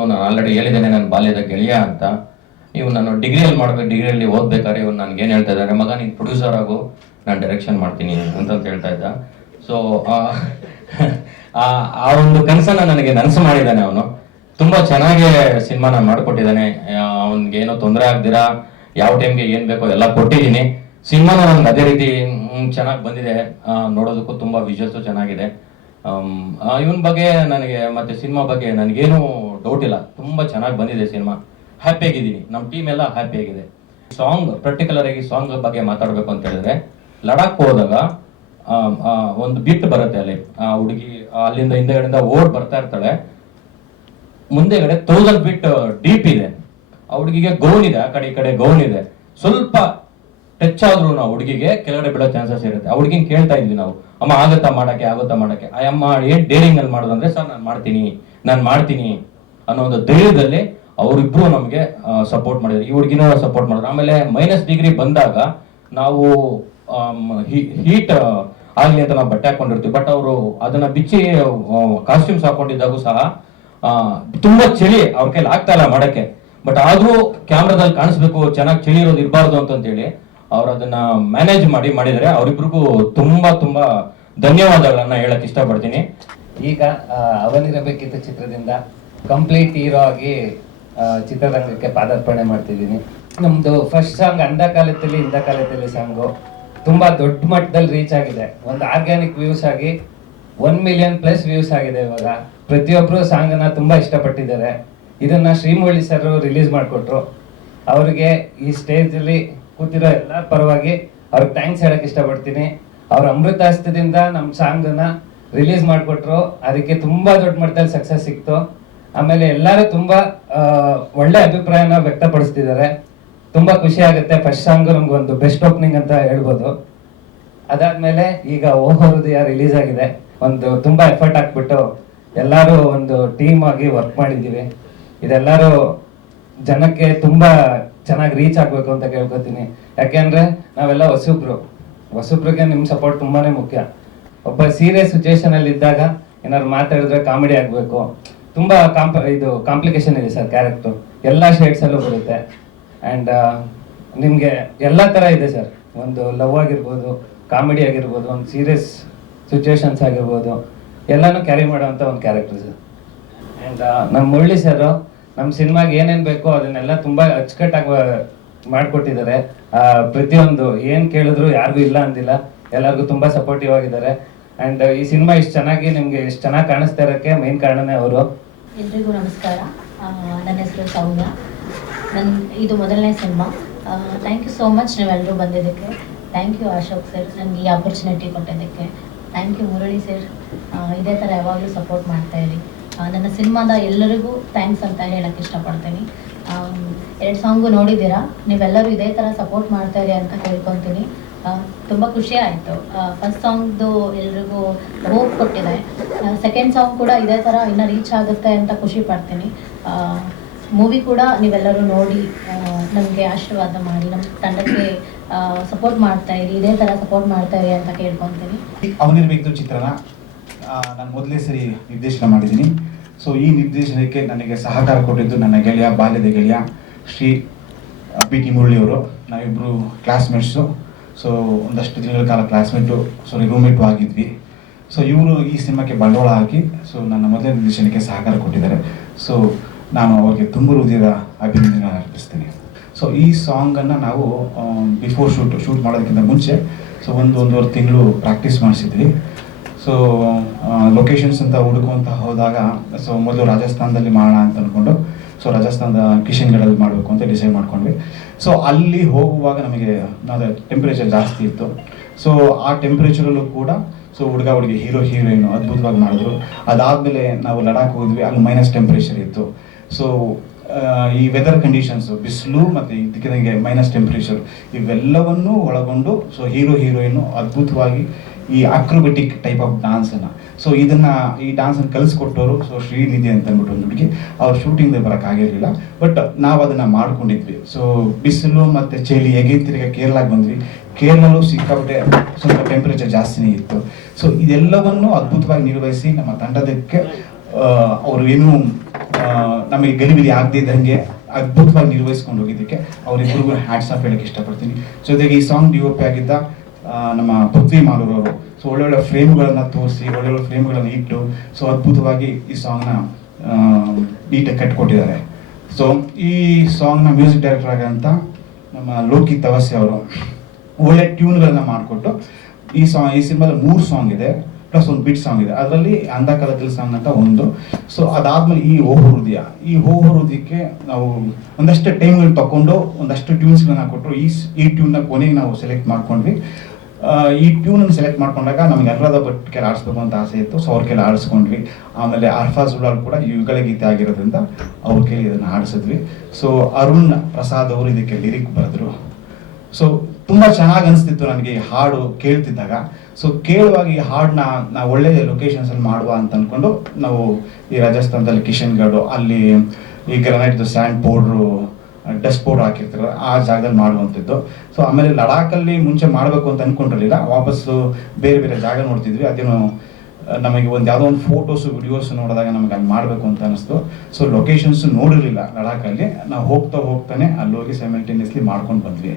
ನಾನು ಆಲ್ರೆಡಿ ಹೇಳಿದ್ದೇನೆ, ನನ್ನ ಬಾಲ್ಯದ ಗೆಳೆಯ ಅಂತ. ಇವ್ನು ನಾನು ಡಿಗ್ರಿಯಲ್ಲಿ ಮಾಡ್ಬೇಕು ಡಿಗ್ರಿಯಲ್ಲಿ ಓದ್ಬೇಕಾದ್ರೆ ಇವನು ನನ್ಗೆ ಏನು ಹೇಳ್ತಾ ಇದ್ದಾರೆ ಮಗ ನೀನು ಪ್ರೊಡ್ಯೂಸರ್ ಆಗು, ನಾನು ಡೈರೆಕ್ಷನ್ ಮಾಡ್ತೀನಿ ಅಂತಂತ ಹೇಳ್ತಾ ಇದ್ದ. ಸೊ ಆ ಒಂದು ಕನಸನ್ನ ನನಗೆ ನನಸು ಮಾಡಿದ್ದಾನೆ ಅವನು. ತುಂಬಾ ಚೆನ್ನಾಗಿ ಸಿನಿಮಾನ ಮಾಡಿಕೊಟ್ಟಿದ್ದಾನೆ. ಅವನಿಗೆ ಏನೋ ತೊಂದರೆ ಆಗ್ದಿರಾ, ಯಾವ ಟೈಮ್ಗೆ ಏನು ಬೇಕೋ ಎಲ್ಲ ಕೊಟ್ಟಿದ್ದೀನಿ. ಸಿನಿಮಾನ ನನ್ಗೆ ಅದೇ ರೀತಿ ಚೆನ್ನಾಗಿ ಬಂದಿದೆ. ನೋಡೋದಕ್ಕೂ ತುಂಬಾ ವಿಜುವಲ್ಸು ಚೆನ್ನಾಗಿದೆ. ಇವನ್ ಬಗ್ಗೆ ನನಗೆ ಮತ್ತೆ ಸಿನಿಮಾ ಬಗ್ಗೆ ನನಗೇನು ಡೌಟ್ ಇಲ್ಲ. ತುಂಬಾ ಚೆನ್ನಾಗಿ ಬಂದಿದೆ ಸಿನಿಮಾ. ಹ್ಯಾಪಿ ಆಗಿದ್ದೀನಿ. ನಮ್ಮ ಟೀಮ್ ಎಲ್ಲ ಹ್ಯಾಪಿ ಆಗಿದೆ. ಸಾಂಗ್ ಪರ್ಟಿಕ್ಯುಲರ್ ಆಗಿ ಸಾಂಗ್ ಬಗ್ಗೆ ಮಾತಾಡಬೇಕು ಅಂತ ಹೇಳಿದ್ರೆ ಲಡಾಖ್ ಹೋದಾಗ ಆ, ಒಂದು ಬಿಟ್ ಬರುತ್ತೆ ಅಲ್ಲಿ. ಆ ಹುಡುಗಿ ಅಲ್ಲಿಂದ ಹಿಂದೆಗಡೆಯಿಂದ ಓಡ್ ಬರ್ತಾ ಇರ್ತಾಳೆ. ಮುಂದೆಗಡೆ ತೌಸಂಡ್ ಬಿಟ್ ಡೀಪ್ ಇದೆ. ಆ ಹುಡುಗಿಗೆ ಗೌನ್ ಇದೆ ಆ ಕಡೆ ಈ ಕಡೆ ಗೌನ್ ಇದೆ. ಸ್ವಲ್ಪ ಟಚ್ ನಾವು ಹುಡುಗಿಗೆ ಕೆಳಗಡೆ ಬಿಡೋ ಚಾನ್ಸಸ್ ಇರುತ್ತೆ. ಆ ಹುಡುಗಿನ ಕೇಳ್ತಾ ಇದ್ವಿ ನಾವು. ಅಮ್ಮ, ಆಗತ್ತಾ ಮಾಡಕ್ಕೆ? ಆಗುತ್ತಾ ಮಾಡಕ್ಕೆ? ಅಮ್ಮ, ಏನ್ ಡೇರಿಂಗ್ ಅಲ್ಲಿ ಮಾಡೋದಂದ್ರೆ ಸರ್, ನಾನು ಮಾಡ್ತೀನಿ. ನಾನು ಮಾಡ್ತೀನಿ. ಅನ್ನೋ ಒಂದು ಧೈರ್ಯದಲ್ಲಿ ಅವರಿಬ್ರು ನಮಗೆ ಸಪೋರ್ಟ್ ಮಾಡಿದ್ರು. ಈ ಹುಡುಗಿನ ಸಪೋರ್ಟ್ ಮಾಡಿದ್ರು. ಆಮೇಲೆ ಮೈನಸ್ ಡಿಗ್ರಿ ಬಂದಾಗ ನಾವು ಹೀಟ್ ಆಗ್ಲಿ ಅಂತ ನಾವು ಬಟ್ಟೆ ಹಾಕೊಂಡಿರ್ತೀವಿ. ಬಟ್ ಅವರು ಅದನ್ನ ಬಿಚ್ಚಿ ಕಾಸ್ಟ್ಯೂಮ್ಸ್ ಹಾಕೊಂಡಿದ್ದಾಗೂ ಸಹ ತುಂಬಾ ಚಳಿ ಅವ್ರ ಕೈಲಿ ಆಗ್ತಾ ಇಲ್ಲ ಮಾಡಕ್ಕೆ. ಬಟ್ ಆದ್ರೂ ಕ್ಯಾಮ್ರಾದಲ್ಲಿ ಕಾಣಿಸ್ಬೇಕು, ಚೆನ್ನಾಗಿ ಚಳಿ ಇರೋದು ಇರಬಾರ್ದು ಅಂತಂತೇಳಿ ಅವ್ರು ಅದನ್ನ ಮ್ಯಾನೇಜ್ ಮಾಡಿ ಮಾಡಿದರೆ ಅವರಿಬ್ರಿಗೂ ತುಂಬಾ ತುಂಬಾ ಧನ್ಯವಾದಗಳನ್ನ ಹೇಳಕ್ ಇಷ್ಟಪಡ್ತೀನಿ. ಈಗ ಅವನಿರಬೇಕಿದ್ದ ಚಿತ್ರದಿಂದ ಕಂಪ್ಲೀಟ್ ಹೀರೋ ಆಗಿ ಚಿತ್ರರಂಗಕ್ಕೆ ಪಾದಾರ್ಪಣೆ ಮಾಡ್ತಿದ್ದೀನಿ. ನಮ್ದು ಫಸ್ಟ್ ಸಾಂಗ್ ಅಂದ ಕಾಲದಲ್ಲಿ ಇಂದ ಕಾಲದಲ್ಲಿ ಸಾಂಗು ತುಂಬಾ ದೊಡ್ಡ ಮಟ್ಟದಲ್ಲಿ ರೀಚ್ ಆಗಿದೆ. ಒಂದು ಆರ್ಗ್ಯಾನಿಕ್ ವ್ಯೂಸ್ ಆಗಿ ಒನ್ ಮಿಲಿಯನ್ ಪ್ಲಸ್ ವ್ಯೂಸ್ ಆಗಿದೆ ಇವಾಗ. ಪ್ರತಿಯೊಬ್ಬರು ಸಾಂಗ್ ಅನ್ನ ತುಂಬಾ ಇಷ್ಟಪಟ್ಟಿದ್ದಾರೆ. ಇದನ್ನ ಶ್ರೀಮುರಳಿ ಸರ್ ರಿಲೀಸ್ ಮಾಡಿಕೊಟ್ರು. ಅವರಿಗೆ ಈ ಸ್ಟೇಜ್ ಅಲ್ಲಿ ಕೂತಿರೋ ಎಲ್ಲ ಪರವಾಗಿ ಅವ್ರಿಗೆ ಥ್ಯಾಂಕ್ಸ್ ಹೇಳಕ್ ಇಷ್ಟಪಡ್ತೀನಿ. ಅವ್ರ ಅಮೃತಾಸ್ತ್ರದಿಂದ ನಮ್ಮ ಅನ್ನ ರಿಲೀಸ್ ಮಾಡಿಕೊಟ್ರು. ಅದಕ್ಕೆ ತುಂಬಾ ದೊಡ್ಡ ಮಟ್ಟದಲ್ಲಿ ಸಕ್ಸಸ್ ಸಿಕ್ತು. ಆಮೇಲೆ ಎಲ್ಲರೂ ತುಂಬಾ ಒಳ್ಳೆ ಅಭಿಪ್ರಾಯನ ವ್ಯಕ್ತಪಡಿಸ್ತಿದ್ದಾರೆ. ತುಂಬಾ ಖುಷಿ ಆಗುತ್ತೆ ಫಸ್ಟ್ ಸಾಂಗ್ ಒಂದು ಬೆಸ್ಟ್ ಓಪನಿಂಗ್ ಅಂತ ಹೇಳ್ಬೋದು. ಅದಾದ್ಮೇಲೆ ಈಗ ಓಹೋ ಹೃದಯ ರಿಲೀಸ್ ಆಗಿದೆ. ಒಂದು ತುಂಬಾ ಎಫರ್ಟ್ ಹಾಕ್ಬಿಟ್ಟು ಎಲ್ಲರೂ ಒಂದು ಟೀಮ್ ಆಗಿ ವರ್ಕ್ ಮಾಡಿದ್ದೀವಿ. ಇದೆಲ್ಲರೂ ಜನಕ್ಕೆ ತುಂಬಾ ಚೆನ್ನಾಗಿ ರೀಚ್ ಆಗಬೇಕು ಅಂತ ಕೇಳ್ಕೊತೀನಿ. ಯಾಕೆಂದ್ರೆ ನಾವೆಲ್ಲ ಹೊಸಬ್ರು. ಹೊಸಬ್ರಿಗೆ ನಿಮ್ಮ ಸಪೋರ್ಟ್ ತುಂಬಾನೇ ಮುಖ್ಯ. ಒಬ್ಬ ಸೀರಿಯಸ್ ಸಿಚುವೇಶನಲ್ಲಿ ಇದ್ದಾಗ ಏನಾದ್ರು ಮಾತಾಡಿದ್ರೆ ಕಾಮಿಡಿ ಆಗಬೇಕು. ತುಂಬಾ ಕಾಂಪ ಇದು ಕಾಂಪ್ಲಿಕೇಶನ್ ಇದೆ ಸರ್ ಕ್ಯಾರೆಕ್ಟರ್ ಎಲ್ಲ ಶೇಡ್ಸಲ್ಲೂ ಬರುತ್ತೆ. ಅಂಡ್ ನಿಮಗೆ ಎಲ್ಲ ತರ ಇದೆ ಸರ್. ಒಂದು ಲವ್ ಆಗಿರ್ಬೋದು ಕಾಮಿಡಿ ಆಗಿರ್ಬೋದು, ಒಂದು ಸೀರಿಯಸ್ ಸಿಚುವೇಶನ್ಸ್ ಆಗಿರ್ಬೋದು. ಎಲ್ಲನೂ ಕ್ಯಾರಿ ಮಾಡುವಂತ ಒಂದು ಕ್ಯಾರೆಕ್ಟರ್ ಸರ್. ಅಂಡ್ ನಮ್ಮ ಮುರಳಿ ಸರ್ ನಮ್ಮ ಸಿನಿಮಾಗೆ ಏನೇನ್ ಬೇಕೋ ಅದನ್ನೆಲ್ಲ ತುಂಬಾ ಅಚ್ಚುಕಟ್ಟಾಗಿ ಮಾಡ್ಕೊಟ್ಟಿದ್ದಾರೆ. ಪ್ರತಿಯೊಂದು ಏನು ಕೇಳಿದ್ರು ಯಾರಿಗೂ ಇಲ್ಲ ಅಂದಿಲ್ಲ. ಎಲ್ಲರಿಗೂ ತುಂಬಾ ಸಪೋರ್ಟಿವ್ ಆಗಿದ್ದಾರೆ. ಅಂಡ್ ಈ ಸಿನಿಮಾ ಇಷ್ಟು ಚೆನ್ನಾಗಿ ನಿಮಗೆ ಇಷ್ಟು ಚೆನ್ನಾಗಿ ಕಾಣಿಸ್ತಾ ಇರೋಕ್ಕೆ ಮೈನ್ ಕಾರಣನೇ ಅವರು. ಎಲ್ರಿಗೂ ನಮಸ್ಕಾರ. ನನ್ನ ಹೆಸರು ಸೌಮ್ಯ. ನನ್ನ ಇದು ಮೊದಲನೇ cinema. Thank you so much ನೀವೆಲ್ಲರೂ ಬಂದಿದ್ದಕ್ಕೆ. ಥ್ಯಾಂಕ್ ಯು ಅಶೋಕ್ ಸರ್ ನನಗೆ ಈ ಆಪರ್ಚುನಿಟಿ ಕೊಟ್ಟಿದ್ದಕ್ಕೆ. ಥ್ಯಾಂಕ್ ಯು ಮುರಳಿ ಸರ್ ಇದೇ ಥರ ಯಾವಾಗಲೂ ಸಪೋರ್ಟ್ ಮಾಡ್ತಾ ನನ್ನ ಸಿನಿಮಾದ ಎಲ್ಲರಿಗೂ ಥ್ಯಾಂಕ್ಸ್ ಅಂತ ಹೇಳಕ್ಕೆ ಇಷ್ಟಪಡ್ತೀನಿ. ಎರಡು ಸಾಂಗು ನೋಡಿದ್ದೀರಾ? ನೀವೆಲ್ಲರೂ ಇದೇ ಥರ ಸಪೋರ್ಟ್ ಮಾಡ್ತಾ ಇರಿ ಅಂತ ಕೇಳ್ಕೊತೀನಿ. ತುಂಬ ಖುಷಿ ಆಯಿತು. ಫಸ್ಟ್ ಸಾಂಗ್ದು ಎಲ್ರಿಗೂ ಹೋಪ್ ಕೊಟ್ಟಿದೆ. ಸೆಕೆಂಡ್ ಸಾಂಗ್ ಕೂಡ ಇದೇ ಥರ ಇನ್ನೂ ರೀಚ್ ಆಗುತ್ತೆ ಅಂತ ಖುಷಿ ಪಡ್ತೀನಿ. ಮೂವಿ ಕೂಡ ನೀವೆಲ್ಲರೂ ನೋಡಿ ನಮಗೆ ಆಶೀರ್ವಾದ ಮಾಡಿ ನಮ್ಮ ತಂಡಕ್ಕೆ ಸಪೋರ್ಟ್ ಮಾಡ್ತಾ ಇರಿ, ಇದೇ ಥರ ಸಪೋರ್ಟ್ ಮಾಡ್ತಾ ಇರಿ ಅಂತ ಕೇಳ್ಕೊತೀನಿ. ಅವನಿರ್ಬೇಕು ಚಿತ್ರನ. ನಾನು ಮೊದಲೇ ಸರಿ ನಿರ್ದೇಶನ ಮಾಡಿದ್ದೀನಿ. ಸೊ ಈ ನಿರ್ದೇಶನಕ್ಕೆ ನನಗೆ ಸಹಕಾರ ಕೊಟ್ಟಿದ್ದು ನನ್ನ ಗೆಳೆಯ, ಬಾಲ್ಯದ ಗೆಳೆಯ ಶ್ರೀ ಪಿ ಟಿ ಮುರಳಿಯವರು ನಾವಿಬ್ಬರು ಕ್ಲಾಸ್ಮೇಟ್ಸು ಸೊ ಒಂದಷ್ಟು ದಿನಗಳ ಕಾಲ ಕ್ಲಾಸ್ಮೇಟು ಸಾರಿ ರೂಮ್ಮೇಟು ಆಗಿದ್ವಿ. ಸೊ ಇವರು ಈ ಸಿನಿಮಾಕ್ಕೆ ಬಂಡವಾಳ ಹಾಕಿ ಸೊ ನನ್ನ ಮೊದಲನೇ ನಿರ್ದೇಶನಕ್ಕೆ ಸಹಕಾರ ಕೊಟ್ಟಿದ್ದಾರೆ. ಸೊ ನಾನು ಅವರಿಗೆ ತುಂಬ ಹೃದಯದ ಅಭಿನಂದನೆ ಅರ್ಪಿಸ್ತೀನಿ. ಸೊ ಈ ಸಾಂಗನ್ನು ನಾವು ಬಿಫೋರ್ ಶೂಟ್ ಶೂಟ್ ಮಾಡೋದಕ್ಕಿಂತ ಮುಂಚೆ ಸೊ ಒಂದು ಒಂದೂವರೆ ತಿಂಗಳು ಪ್ರಾಕ್ಟೀಸ್ ಮಾಡಿಸಿದ್ವಿ. ಸೊ ಲೊಕೇಶನ್ಸ್ ಅಂತ ಹುಡುಕುವಂತ ಹೋದಾಗ ಸೊ ಮೊದಲು ರಾಜಸ್ಥಾನದಲ್ಲಿ ಮಾಡೋಣ ಅಂತ ಅಂದ್ಕೊಂಡು ಸೊ ರಾಜಸ್ಥಾನದ ಕಿಶನ್ಗಢಲ್ಲಿ ಮಾಡಬೇಕು ಅಂತ ಡಿಸೈಡ್ ಮಾಡ್ಕೊಂಡ್ವಿ. ಸೊ ಅಲ್ಲಿ ಹೋಗುವಾಗ ನಮಗೆ ಟೆಂಪ್ರೇಚರ್ ಜಾಸ್ತಿ ಇತ್ತು. ಸೊ ಆ ಟೆಂಪ್ರೇಚರಲ್ಲೂ ಕೂಡ ಸೊ ಹುಡುಗ ಹುಡುಗಿ, ಹೀರೋ, ಹೀರೋಯಿನ್ ಅದ್ಭುತವಾಗಿ ಮಾಡಿದ್ರು. ಅದಾದಮೇಲೆ ನಾವು ಲಡಾಖ್ ಹೋದ್ವಿ, ಅಲ್ಲಿ ಮೈನಸ್ ಟೆಂಪ್ರೇಚರ್ ಇತ್ತು. ಸೊ ಈ ವೆದರ್ ಕಂಡೀಷನ್ಸು ಬಿಸಿಲು ಮತ್ತು ದಿಕ್ಕಿದಂಗೆ ಮೈನಸ್ ಟೆಂಪ್ರೇಚರ್ ಇವೆಲ್ಲವನ್ನೂ ಒಳಗೊಂಡು ಸೊ ಹೀರೋ, ಹೀರೋಯಿನ್ ಅದ್ಭುತವಾಗಿ ಈ ಅಕ್ರೋಬೆಟಿಕ್ ಟೈಪ್ ಆಫ್ ಡಾನ್ಸನ್ನು ಸೊ ಇದನ್ನ ಈ ಡಾನ್ಸನ್ನು ಕಲಿಸ್ಕೊಟ್ಟವರು ಸೊ ಶ್ರೀನಿಧಿ ಅಂತ ಅಂದ್ಬಿಟ್ಟು ಒಂದು ಹುಡುಗಿ ಅವ್ರು ಶೂಟಿಂಗ್ ಬರೋಕ್ಕಾಗಿರಲಿಲ್ಲ ಬಟ್ ನಾವು ಅದನ್ನು ಮಾಡ್ಕೊಂಡಿದ್ವಿ. ಸೊ ಬಿಸಿಲು ಮತ್ತು ಚಳಿ ಹೇಗೆ ತಿರ್ಗಿ ಕೇರಳಕ್ಕೆ ಬಂದ್ವಿ. ಕೇರಳಲ್ಲೂ ಸಿಕ್ಕಾಪಟ್ಟೆ ಸ್ವಲ್ಪ ಟೆಂಪ್ರೇಚರ್ ಜಾಸ್ತಿನೇ ಇತ್ತು. ಸೊ ಇದೆಲ್ಲವನ್ನು ಅದ್ಭುತವಾಗಿ ನಿರ್ವಹಿಸಿ ನಮ್ಮ ತಂಡದಕ್ಕೆ ಅವರು ಏನು ನಮಗೆ ಗಲಿಬಿಲಿ ಆಗದೇ ಇದ್ದಂಗೆ ಅದ್ಭುತವಾಗಿ ನಿರ್ವಹಿಸ್ಕೊಂಡು ಹೋಗಿದ್ದಕ್ಕೆ ಅವರಿಬ್ಬರಿಗೂ ಹ್ಯಾಟ್ಸ್ ಆಫ್ ಹೇಳಕ್ಕೆ ಇಷ್ಟಪಡ್ತೀನಿ. ಜೊತೆಗೆ ಈ ಸಾಂಗ್ ಡಿ ಒ ಪಿ ಆಗಿದ್ದ ನಮ್ಮ ಪೃಥ್ವಿ ಮಾಲೂರ್ ಅವರು ಸೊ ಒಳ್ಳೊಳ್ಳೆ ಫ್ರೇಮ್ಗಳನ್ನು ತೋರಿಸಿ, ಒಳ್ಳೊಳ್ಳೆ ಫ್ರೇಮ್ಗಳನ್ನು ಇಟ್ಟು ಸೊ ಅದ್ಭುತವಾಗಿ ಈ ಸಾಂಗ್ನ ನೀಟಾಗಿ ಕಟ್ಕೊಟ್ಟಿದ್ದಾರೆ. ಸೊ ಈ ಸಾಂಗ್ನ ಮ್ಯೂಸಿಕ್ ಡೈರೆಕ್ಟರ್ ಆಗಂತ ನಮ್ಮ ಲೋಕಿತ್ ತವಸ್ಯ ಅವರು ಒಳ್ಳೆ ಟ್ಯೂನ್ಗಳನ್ನ ಮಾಡಿಕೊಟ್ಟು, ಈ ಸಾಂಗ್ ಈ ಸಿನಿಮಾದಲ್ಲಿ ಮೂರು ಸಾಂಗ್ ಇದೆ ಪ್ಲಸ್ ಒಂದು ಬಿಟ್ ಸಾಂಗ್ ಇದೆ. ಅದರಲ್ಲಿ ಅಂಧಕಾಲದಲ್ಲಿ ಸಾಂಗ್ ಅಂತ ಒಂದು. ಸೊ ಅದಾದ್ಮೇಲೆ ಈ ಓಹೋ ಹೃದಯ. ಈ ಓಹೋ ಹೃದಯಕ್ಕೆ ನಾವು ಒಂದಷ್ಟು ಟೈಮ್ಗಳನ್ನ ತಗೊಂಡು ಒಂದಷ್ಟು ಟ್ಯೂನ್ಸ್ಗಳನ್ನ ಕೊಟ್ಟರು ಈ ಈ ಟ್ಯೂನ್ನ ಕೊನೆಗೆ ನಾವು ಸೆಲೆಕ್ಟ್ ಮಾಡ್ಕೊಂಡ್ವಿ. ಈ ಟ್ಯೂನ್ ಸೆಲೆಕ್ಟ್ ಮಾಡ್ಕೊಂಡಾಗ ನಮ್ಗೆ ಅರ್ಹದ ಭಟ್ ಕೆಲ ಆಡಿಸ್ಬೇಕು ಅಂತ ಆಸೆ ಇತ್ತು. ಸೊ ಅವ್ರ ಕೆಲ ಆಡಿಸ್ಕೊಂಡ್ವಿ. ಆಮೇಲೆ ಅರ್ಫಾಜ್ ಉಡಾಲ್ ಕೂಡ ಯುಗಳ ಗೀತೆ ಆಗಿರೋದ್ರಿಂದ ಅವ್ರ ಕೇಳಿ ಇದನ್ನು ಆಡಿಸಿದ್ವಿ. ಸೊ ಅರುಣ್ ಪ್ರಸಾದ್ ಅವರು ಇದಕ್ಕೆ ಲಿರಿಕ್ ಬರೆದ್ರು. ಸೊ ತುಂಬ ಚೆನ್ನಾಗಿ ಅನಿಸ್ತಿತ್ತು ನನಗೆ ಹಾಡು ಕೇಳ್ತಿದ್ದಾಗ. ಸೊ ಕೇಳುವಾಗ ಈ ಹಾಡನ್ನ ನಾವು ಒಳ್ಳೆ ಲೊಕೇಶನ್ಸಲ್ಲಿ ಮಾಡುವ ಅಂತ ಅಂದ್ಕೊಂಡು ನಾವು ಈ ರಾಜಸ್ಥಾನದಲ್ಲಿ ಕಿಶನ್ಗಢ್ ಅಲ್ಲಿ ಈ ಗ್ರಾನೈಟ್ ಸ್ಯಾಂಡ್ ಪೌಡ್ರು ಡಸ್ಟ್ ಹಾಕಿರ್ತಾರೆ, ಆ ಜಾಗದಲ್ಲಿ ಮಾಡುವಂಥದ್ದು. ಸೊ ಆಮೇಲೆ ಲಡಾಖಲ್ಲಿ ಮುಂಚೆ ಮಾಡಬೇಕು ಅಂತ ಅಂದ್ಕೊಂಡಿರಲಿಲ್ಲ ವಾಪಸ್ಸು ಬೇರೆ ಬೇರೆ ಜಾಗ ನೋಡ್ತಿದ್ವಿ. ಅದೇನೋ ನಮಗೆ ಒಂದು ಯಾವುದೋ ಒಂದು ಫೋಟೋಸು ವಿಡಿಯೋಸ್ ನೋಡಿದಾಗ ನಮಗೆ ಅಲ್ಲಿ ಮಾಡಬೇಕು ಅಂತ ಅನಿಸ್ತು. ಸೊ ಲೊಕೇಶನ್ಸ್ ನೋಡಿರಲಿಲ್ಲ ಲಡಾಖಲ್ಲಿ ನಾವು ಹೋಗ್ತಾ ಹೋಗ್ತಾನೆ ಅಲ್ಲಿ ಹೋಗಿ ಸೈಮಲ್ಟೇನಿಯಸ್ಲಿ ಮಾಡ್ಕೊಂಡು ಬಂದ್ವಿ.